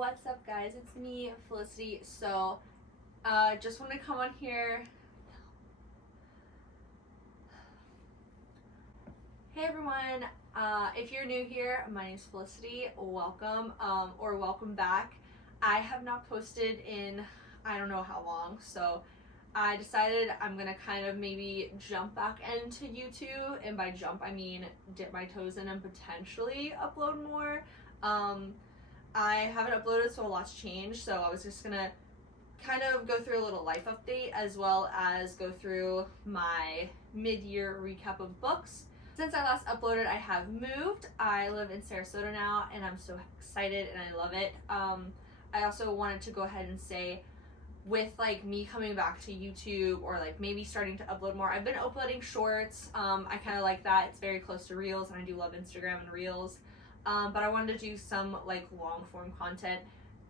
What's up, guys? It's me, Felicity. So, just want to come on here. Hey everyone, if you're new here, my name's Felicity. Welcome, or welcome back. I have not posted in I don't know how long, so I decided I'm gonna kind of maybe jump back into YouTube, and by jump I mean dip my toes in and potentially upload more. I haven't uploaded, so a lot's changed, so I was just gonna kind of go through a little life update as well as go through my mid-year recap of books. Since I last uploaded, I have moved. I live in Sarasota now, and I'm so excited and I love it. I also wanted to go ahead and say, with like me coming back to YouTube or like maybe starting to upload more, I've been uploading shorts. I kind of like that. It's very close to Reels, and I do love Instagram and Reels. But I wanted to do some like long form content.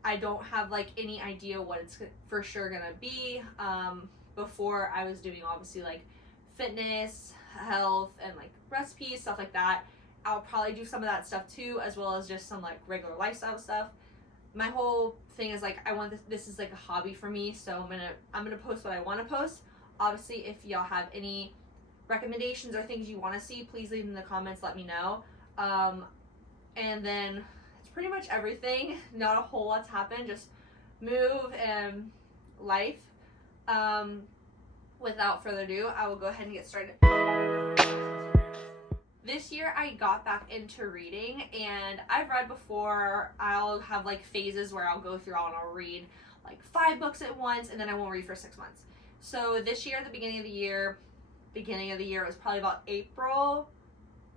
I don't have like any idea what it's for sure gonna be. Before I was doing obviously like fitness, health, and like recipes, stuff like that. I'll probably do some of that stuff too, as well as just some like regular lifestyle stuff. My whole thing is like I want this is like a hobby for me, so I'm gonna post what I want to post. Obviously, if y'all have any recommendations or things you want to see, please leave them in the comments. Let me know. And then it's pretty much everything. Not a whole lot's happened. Just move and life. Without further ado, I will go ahead and get started. This year I got back into reading, and I've read before. I'll have like phases where I'll go through and I'll read like 5 books at once, and then I won't read for 6 months. So this year, at the beginning of the year, it was probably about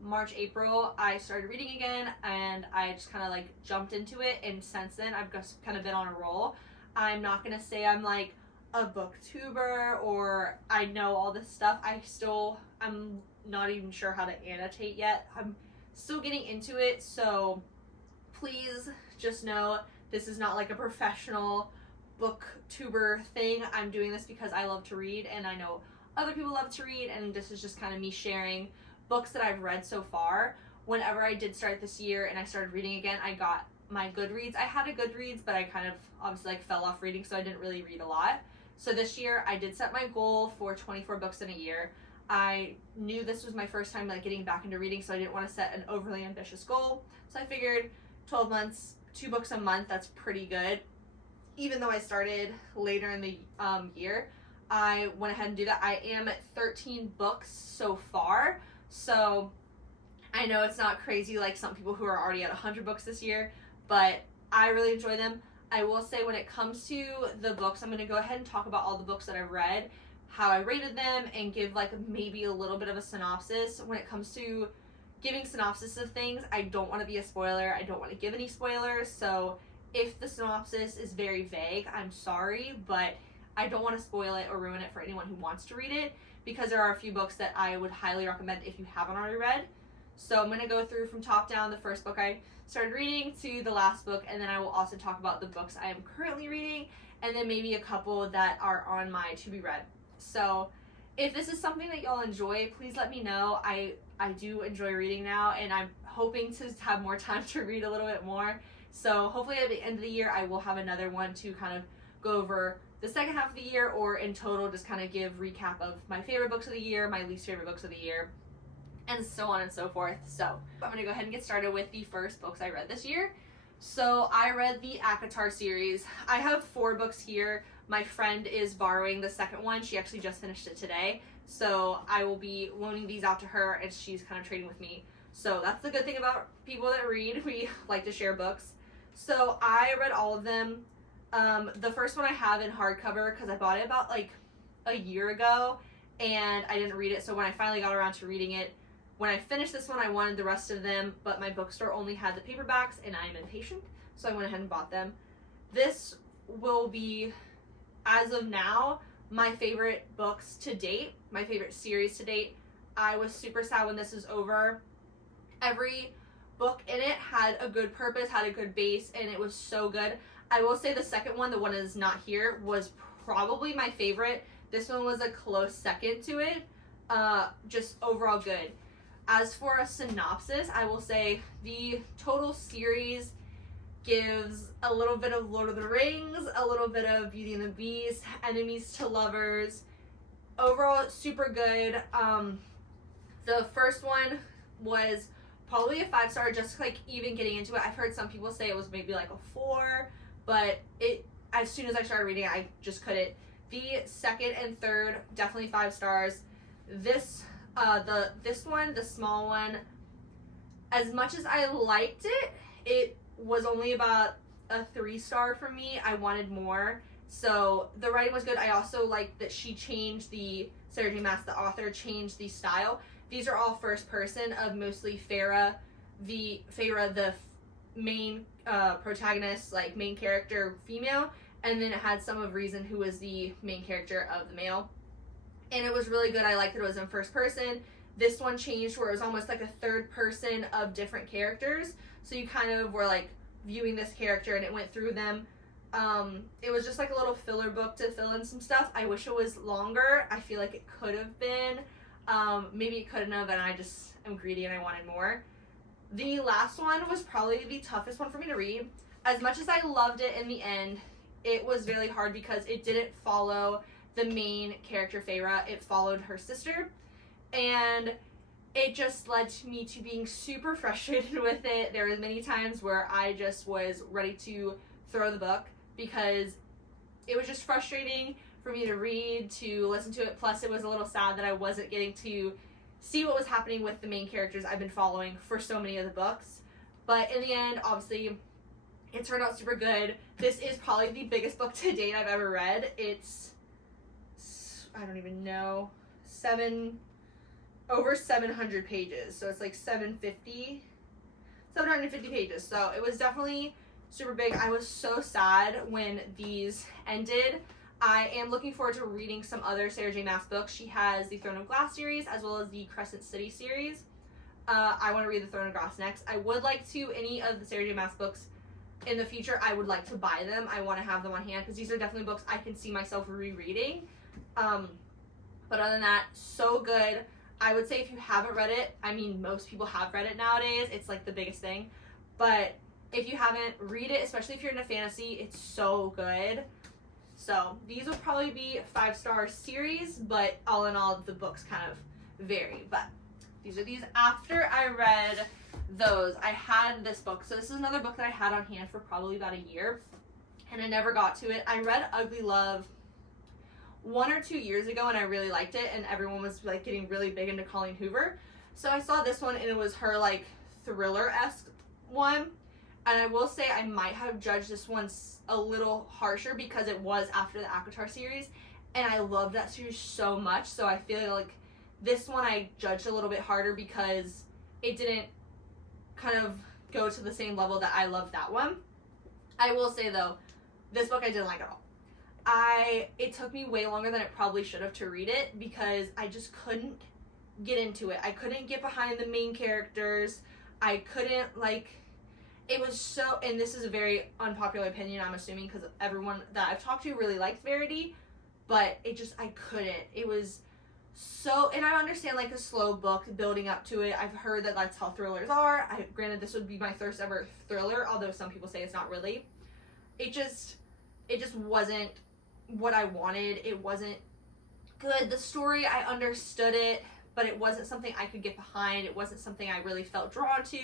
March, April, I started reading again, and I just kind of like jumped into it, and since then I've just kind of been on a roll. I'm not gonna say I'm like a booktuber or I know all this stuff. I'm not even sure how to annotate yet. I'm still getting into it, so please just know this is not like a professional booktuber thing. I'm doing this because I love to read, and I know other people love to read, and this is just kind of me sharing books that I've read so far. Whenever I did start this year and I started reading again, I got my Goodreads. I had a Goodreads, but I kind of obviously like fell off reading, so I didn't really read a lot. So this year I did set my goal for 24 books in a year. I knew this was my first time like getting back into reading, so I didn't want to set an overly ambitious goal. So I figured 12 months, 2 books a month, that's pretty good. Even though I started later in the year, I went ahead and do that. I am at 13 books so far. So I know it's not crazy like some people who are already at 100 books this year, but I really enjoy them. I will say, when it comes to the books, I'm going to go ahead and talk about all the books that I've read, how I rated them, and give like maybe a little bit of a synopsis. When it comes to giving synopsis of things, I don't want to be a spoiler. I don't want to give any spoilers. So if the synopsis is very vague, I'm sorry, but I don't want to spoil it or ruin it for anyone who wants to read it, because there are a few books that I would highly recommend if you haven't already read. So I'm going to go through from top down the first book I started reading to the last book, and then I will also talk about the books I am currently reading, and then maybe a couple that are on my to be read. So if this is something that y'all enjoy, please let me know. I do enjoy reading now, and I'm hoping to have more time to read a little bit more. So hopefully at the end of the year I will have another one to kind of go over the second half of the year, or in total just kind of give recap of my favorite books of the year, my least favorite books of the year, and so on and so forth. So I'm going to go ahead and get started with the first books I read this year. So I read the ACOTAR series. I have 4 books here. My friend is borrowing the second one. She actually just finished it today. So I will be loaning these out to her, and she's kind of trading with me. So that's the good thing about people that read. We like to share books. So I read all of them. The first one I have in hardcover because I bought it about like a year ago, and I didn't read it. So when I finally got around to reading it, when I finished this one, I wanted the rest of them, but my bookstore only had the paperbacks, and I am impatient, so I went ahead and bought them. This will be, as of now, my favorite books to date, my favorite series to date. I was super sad when this was over. Every book in it had a good purpose, had a good base, and it was so good. I will say the second one, the one that is not here, was probably my favorite. This one was a close second to it. Just overall good. As for a synopsis, I will say the total series gives a little bit of Lord of the Rings, a little bit of Beauty and the Beast, enemies to lovers. Overall, super good. The first one was probably a 5-star, just like even getting into it. I've heard some people say it was maybe like a 4, but as soon as I started reading it, I just couldn't. The second and third, definitely 5 stars. This one, the small one, as much as I liked it, it was only about a 3-star for me. I wanted more. So the writing was good. I also liked that she changed Sarah J. Maas, the author, changed the style. These are all first person of mostly Feyre, the main protagonist, like main character female, and then it had some of Reason, who was the main character of the male. And it was really good. I liked that it was in first person. This one changed where it was almost like a third person of different characters. So you kind of were like viewing this character and it went through them. It was just like a little filler book to fill in some stuff. I wish it was longer. I feel like it could have been. Maybe it couldn't have, and I just am greedy and I wanted more. The last one was probably the toughest one for me to read. As much as I loved it in the end, it was really hard because it didn't follow the main character Feyre. It followed her sister, and it just led to me to being super frustrated with it. There were many times where I just was ready to throw the book because it was just frustrating for me to read, to listen to it. Plus, it was a little sad that I wasn't getting to see what was happening with the main characters I've been following for so many of the books. But in the end, obviously, it turned out super good. This is probably the biggest book to date I've ever read. It's, I don't even know, over 700 pages. So it's like 750 pages. So it was definitely super big. I was so sad when these ended. I am looking forward to reading some other Sarah J. Maas books. She has the Throne of Glass series as well as the Crescent City series. I want to read the Throne of Glass next. I would like to, any of the Sarah J. Maas books in the future, I would like to buy them. I want to have them on hand because these are definitely books I can see myself rereading. But other than that, so good. I would say if you haven't read it, I mean, most people have read it nowadays. It's like the biggest thing. But if you haven't, read it, especially if you're into fantasy. It's so good. So these would probably be a 5-star series, but all in all, the books kind of vary. But these are these. After I read those, I had this book. So this is another book that I had on hand for probably about a year, and I never got to it. I read Ugly Love 1 or 2 years ago, and I really liked it, and everyone was like getting really big into Colleen Hoover. So I saw this one, and it was her like thriller-esque one. And I will say I might have judged this one a little harsher because it was after the ACOTAR series, and I love that series so much. So I feel like this one I judged a little bit harder because it didn't kind of go to the same level that I loved that one. I will say though, this book I didn't like at all. It took me way longer than it probably should have to read it because I just couldn't get into it. I couldn't get behind the main characters. I couldn't like. It was so, and this is a very unpopular opinion, I'm assuming, because everyone that I've talked to really liked Verity, but I couldn't. It was so, and I understand, like, a slow book building up to it. I've heard that that's how thrillers are. Granted, this would be my first ever thriller, although some people say it's not really. It just wasn't what I wanted. It wasn't good. The story, I understood it, but it wasn't something I could get behind. It wasn't something I really felt drawn to.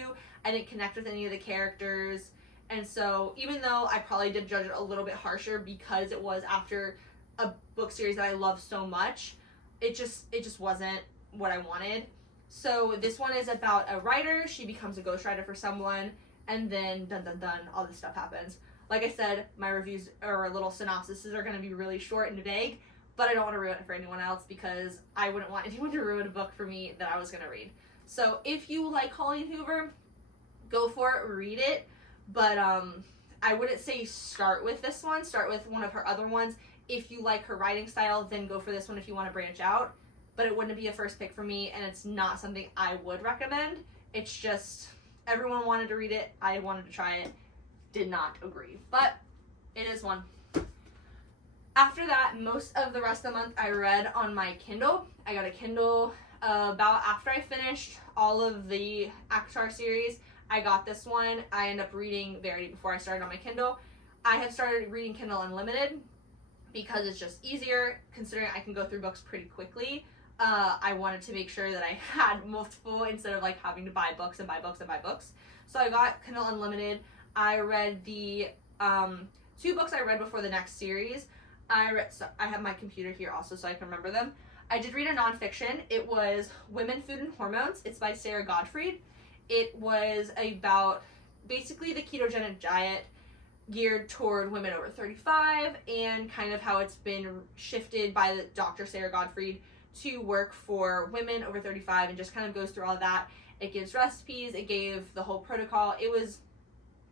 I didn't connect with any of the characters. And so even though I probably did judge it a little bit harsher because it was after a book series that I love so much, it just wasn't what I wanted. So this one is about a writer. She becomes a ghostwriter for someone, and then dun dun dun, all this stuff happens. Like I said, my reviews or little synopsises are going to be really short and vague, but I don't want to ruin it for anyone else because I wouldn't want anyone to ruin a book for me that I was going to read. So if you like Colleen Hoover, go for it, read it. But I wouldn't say start with this one. Start with one of her other ones. If you like her writing style, then go for this one if you want to branch out. But it wouldn't be a first pick for me, and it's not something I would recommend. It's just everyone wanted to read it. I wanted to try it. Did not agree. But it is one. After that, most of the rest of the month I read on my Kindle. I got a Kindle about after I finished all of the ACOTAR series. I got this one. I ended up reading Verity before I started on my Kindle. I have started reading Kindle Unlimited because it's just easier, considering I can go through books pretty quickly. I wanted to make sure that I had multiple instead of like having to buy books and buy books and buy books. So I got Kindle Unlimited. I read the 2 books I read before the next series. I have my computer here also so I can remember them. I did read a nonfiction. It was Women, Food, and Hormones. It's by Sarah Gottfried. It was about basically the ketogenic diet geared toward women over 35 and kind of how it's been shifted by the Dr. Sarah Gottfried to work for women over 35, and just kind of goes through all of that. It gives recipes. It gave the whole protocol. It was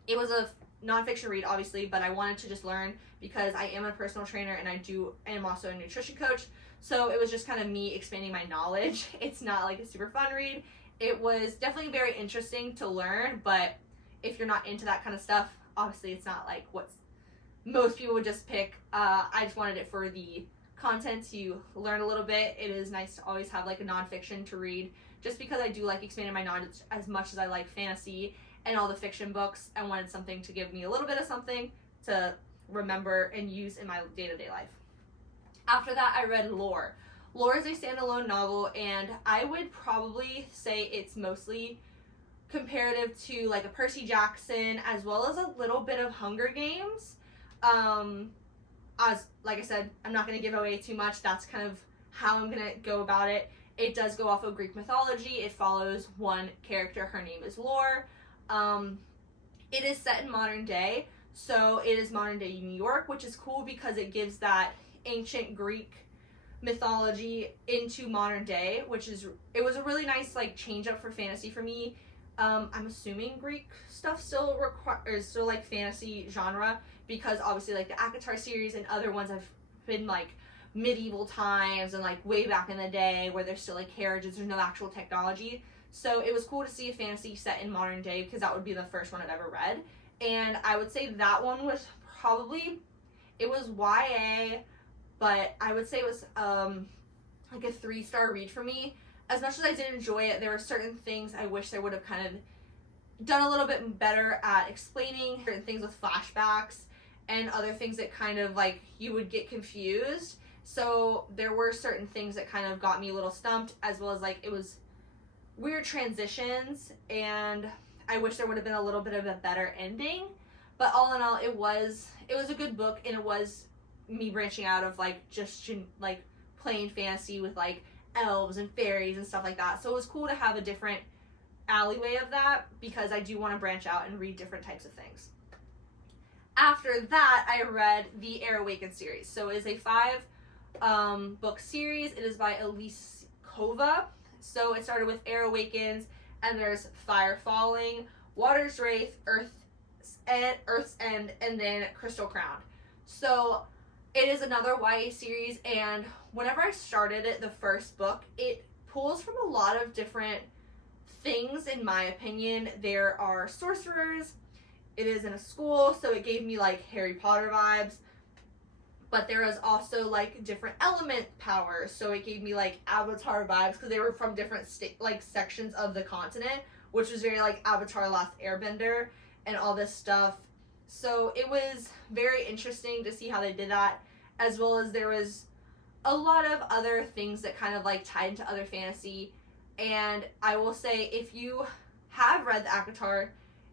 a nonfiction read, obviously, but I wanted to just learn because I am a personal trainer and I am also a nutrition coach. So it was just kind of me expanding my knowledge. It's not like a super fun read. It was definitely very interesting to learn, but if you're not into that kind of stuff, obviously it's not like what most people would just pick. I just wanted it for the content to learn a little bit. It is nice to always have like a nonfiction to read, just because I do like expanding my knowledge as much as I like fantasy and all the fiction books. I wanted something to give me a little bit of something to remember and use in my day-to-day life. After that, I read Lore. Lore is a standalone novel, and I would probably say it's mostly comparative to like a Percy Jackson, as well as a little bit of Hunger Games. As like I said, I'm not going to give away too much. That's kind of how I'm going to go about it. It does go off of Greek mythology. It follows one character. Her name is Lore. It is set in modern day, so it is modern day New York, which is cool because it gives that ancient Greek mythology into modern day, it was a really nice like change up for fantasy for me. I'm assuming Greek stuff still like fantasy genre, because obviously like the ACOTAR series and other ones have been like medieval times and like way back in the day where there's still like carriages, there's no actual technology. So it was cool to see a fantasy set in modern day, because that would be the first one I'd ever read. And I would say that one was it was YA, but I would say it was like a 3-star read for me. As much as I did enjoy it, there were certain things I wish they would have kind of done a little bit better at explaining, certain things with flashbacks and other things that kind of like you would get confused. So there were certain things that kind of got me a little stumped, as well as like it was weird transitions, and I wish there would have been a little bit of a better ending. But all in all, it was a good book, and it was me branching out of like just like plain fantasy with like elves and fairies and stuff like that. So it was cool to have a different alleyway of that, because I do want to branch out and read different types of things. After that, I read the Air Awakens series. So it is a 5 book series. It is by Elise Kova. So it started with Air Awakens, and there's Fire Falling, Water's Wraith, Earth's End, and then Crystal Crown. So it is another YA series, and whenever I started it, the first book, it pulls from a lot of different things, in my opinion. There are sorcerers. It is in a school, so it gave me like Harry Potter vibes. But there was also like different element powers, so it gave me like Avatar vibes, because they were from different like sections of the continent, which was very like Avatar: Last Airbender and all this stuff. So it was very interesting to see how they did that, as well as there was a lot of other things that kind of like tied into other fantasy. And I will say, if you have read the ACOTAR,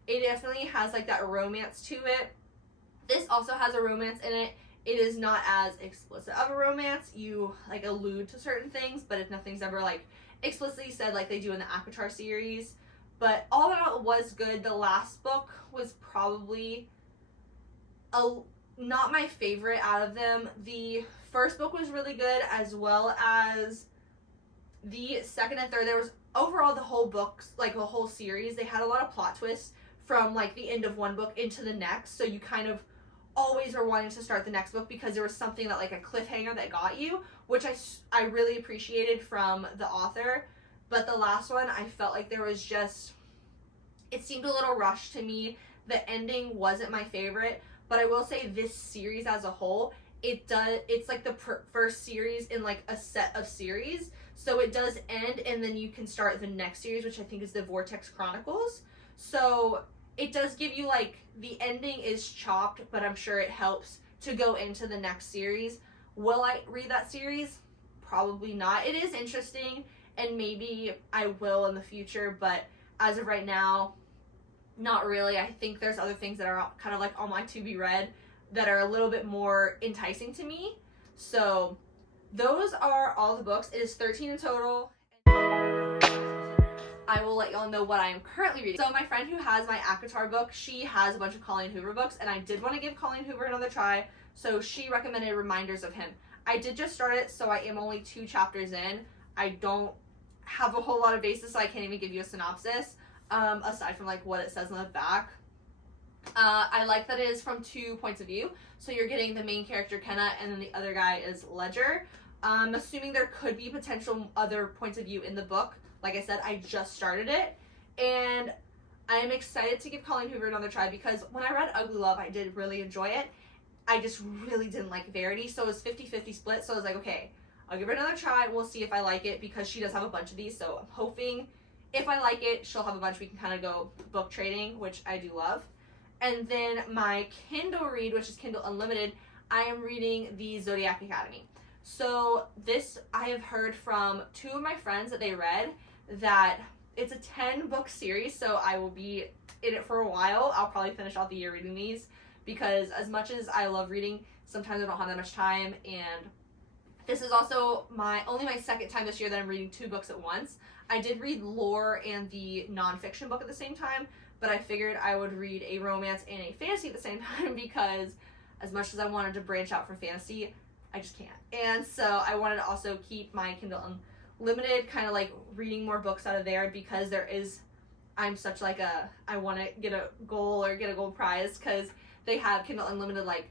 it definitely has like that romance to it. This also has a romance in it. It is not as explicit of a romance. You like allude to certain things, but if nothing's ever like explicitly said like they do in the ACOTAR series. But all in all, it was good. The last book was probably not my favorite out of them. The first book was really good, as well as the second and third. There was overall the whole books, like the whole series, they had a lot of plot twists from like the end of one book into the next. So you kind of always were wanting to start the next book, because there was something that like a cliffhanger that got you, which I really appreciated from the author. But the last one, I felt like there was just, it seemed a little rushed to me. The ending wasn't my favorite, but I will say this series as a whole, it's like the first series in like a set of series. So it does end, and then you can start the next series, which I think is the Vortex Chronicles. So it does give you, like, the ending is chopped, but I'm sure it helps to go into the next series. Will I read that series? Probably not. It is interesting, and maybe I will in the future, but as of right now, not really. I think there's other things that are kind of like on my to be read that are a little bit more enticing to me. So those are all the books. It is 13 in total. I will let y'all know what I am currently reading. So my friend who has my ACOTAR book, she has a bunch of Colleen Hoover books, and I did want to give Colleen Hoover another try, so she recommended Reminders of Him. I did just start it, so I am only 2 chapters in. I don't have a whole lot of basis, so I can't even give you a synopsis, aside from like what it says on the back. I like that it is from 2 points of view, so you're getting the main character Kenna, and then the other guy is Ledger. I'm assuming there could be potential other points of view in the book. Like I said, I just started it, and I am excited to give Colleen Hoover another try, because when I read Ugly Love, I did really enjoy it. I just really didn't like Verity, so it was 50-50 split, so I was like, okay, I'll give it another try, we'll see if I like it, because she does have a bunch of these, so I'm hoping if I like it, she'll have a bunch we can kind of go book trading, which I do love. And then my Kindle read, which is Kindle Unlimited, I am reading the Zodiac Academy. So this, I have heard from 2 of my friends that they read, that it's a 10-book series, so I will be in it for a while. I'll probably finish out the year reading these, because as much as I love reading, sometimes I don't have that much time, and this is also only my second time this year that I'm reading 2 books at once. I did read lore and the nonfiction book at the same time, but I figured I would read a romance and a fantasy at the same time, because as much as I wanted to branch out from fantasy, I just can't. And so I wanted to also keep my Kindle Unlimited, kind of like reading more books out of there, because I'm such like I want to get a goal or get a gold prize, because they have Kindle Unlimited like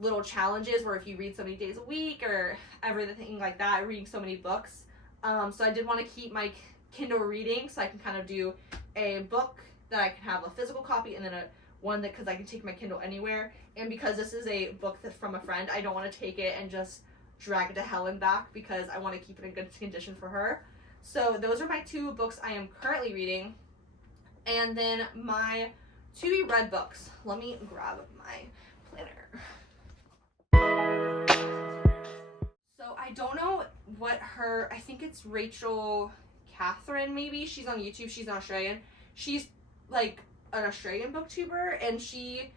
little challenges where if you read so many days a week or everything like that, reading so many books. So I did want to keep my Kindle reading, so I can kind of do a book that I can have a physical copy, and then one that, because I can take my Kindle anywhere. And because this is a book that's from a friend, I don't want to take it and just drag it to hell and back, because I want to keep it in good condition for her. So those are my 2 books I am currently reading. And then my to be read books. Let me grab my planner. So I don't know what I think it's Rachel Catherine, maybe. She's on YouTube. She's an Australian. She's like an Australian booktuber, and she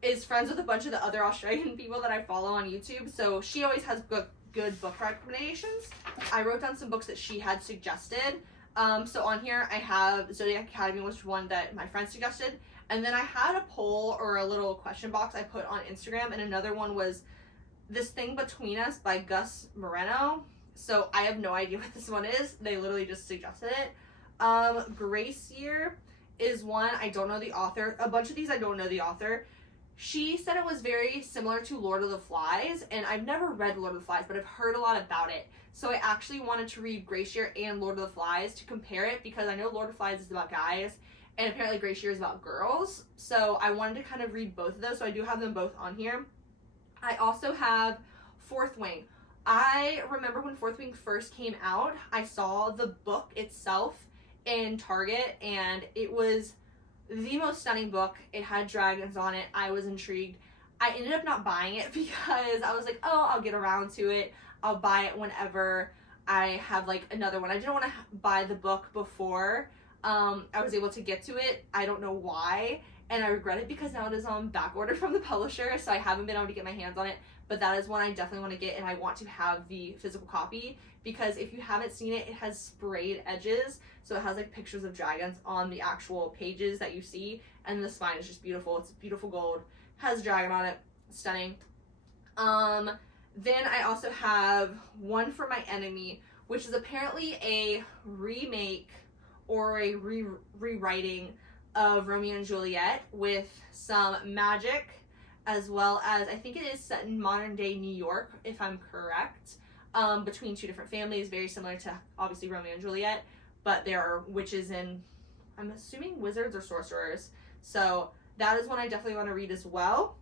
is friends with a bunch of the other Australian people that I follow on YouTube, so she always has good book recommendations. I wrote down some books that she had suggested. So on here I have Zodiac Academy, was one that my friend suggested, and then I had a poll or a little question box I put on Instagram, and another one was This Thing Between Us by Gus Moreno. So I have no idea what this one is. They literally just suggested it. Grace Year is one. I don't know the author. A bunch of these I don't know the author. She said it was very similar to Lord of the Flies, and I've never read Lord of the Flies, but I've heard a lot about it. So I actually wanted to read Grace Year and Lord of the Flies to compare it, because I know Lord of the Flies is about guys, and apparently Grace Year is about girls. So I wanted to kind of read both of those, so I do have them both on here. I also have Fourth Wing. I remember when Fourth Wing first came out, I saw the book itself in Target, and it was the most stunning book. It had dragons on it. I was intrigued. I ended up not buying it, because I was like, oh, I'll get around to it. I'll buy it whenever I have like another one. I didn't want to buy the book before I was able to get to it. I don't know why, and I regret it, because now it is on back order from the publisher, so I haven't been able to get my hands on it. But that is one I definitely want to get, and I want to have the physical copy, because if you haven't seen it, it has sprayed edges, so it has like pictures of dragons on the actual pages that you see, and the spine is just beautiful. It's beautiful gold, has a dragon on it, stunning. Then I also have One for My Enemy, which is apparently a remake or a rewriting of Romeo and Juliet with some magic, as well as, I think it is set in modern day New York, if I'm correct, between 2 different families, very similar to obviously Romeo and Juliet, but there are witches and I'm assuming wizards or sorcerers. So that is one I definitely want to read as well.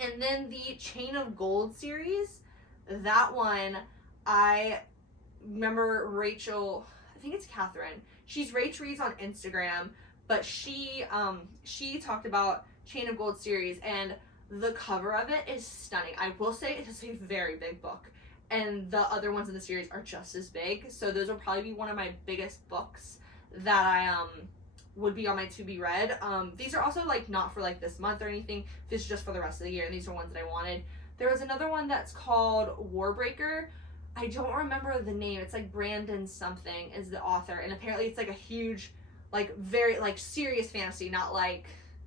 And then the Chain of Gold series, that one, I remember Rachel, I think it's Catherine. She's Rach Reads on Instagram, but she talked about Chain of Gold series, and the cover of it is stunning. I will say it is a very big book, and the other ones in the series are just as big. So those will probably be one of my biggest books that I would be on my to be read. These are also like not for like this month or anything. This is just for the rest of the year, and these are ones that I wanted. There was another one that's called Warbreaker. I don't remember the name. It's like Brandon something is the author, and apparently it's like a huge, like very like serious fantasy, not like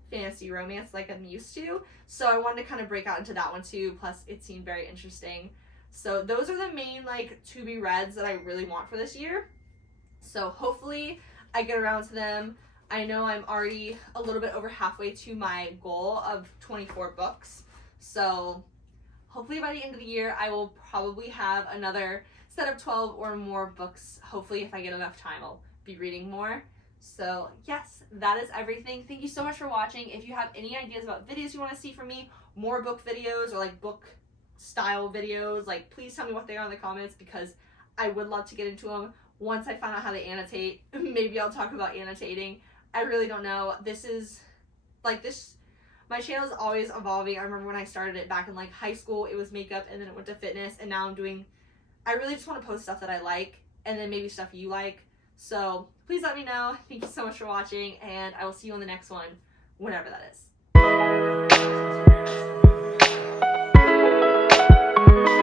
fantasy romance like I'm used to. So I wanted to kind of break out into that one too. Plus it seemed very interesting. So those are the main like to be reads that I really want for this year. So hopefully I get around to them. I know I'm already a little bit over halfway to my goal of 24 books. So hopefully by the end of the year, I will probably have another set of 12 or more books. Hopefully, if I get enough time, I'll be reading more. So yes, that is everything. Thank you so much for watching. If you have any ideas about videos you want to see from me, more book videos or like book style videos, like please tell me what they are in the comments, because I would love to get into them. Once I find out how to annotate, maybe I'll talk about annotating. I really don't know. My channel is always evolving. I remember when I started it back in like high school, it was makeup, and then it went to fitness, and now I really just want to post stuff that I like, and then maybe stuff you like. So please let me know. Thank you so much for watching, and I will see you on the next one, whenever that is.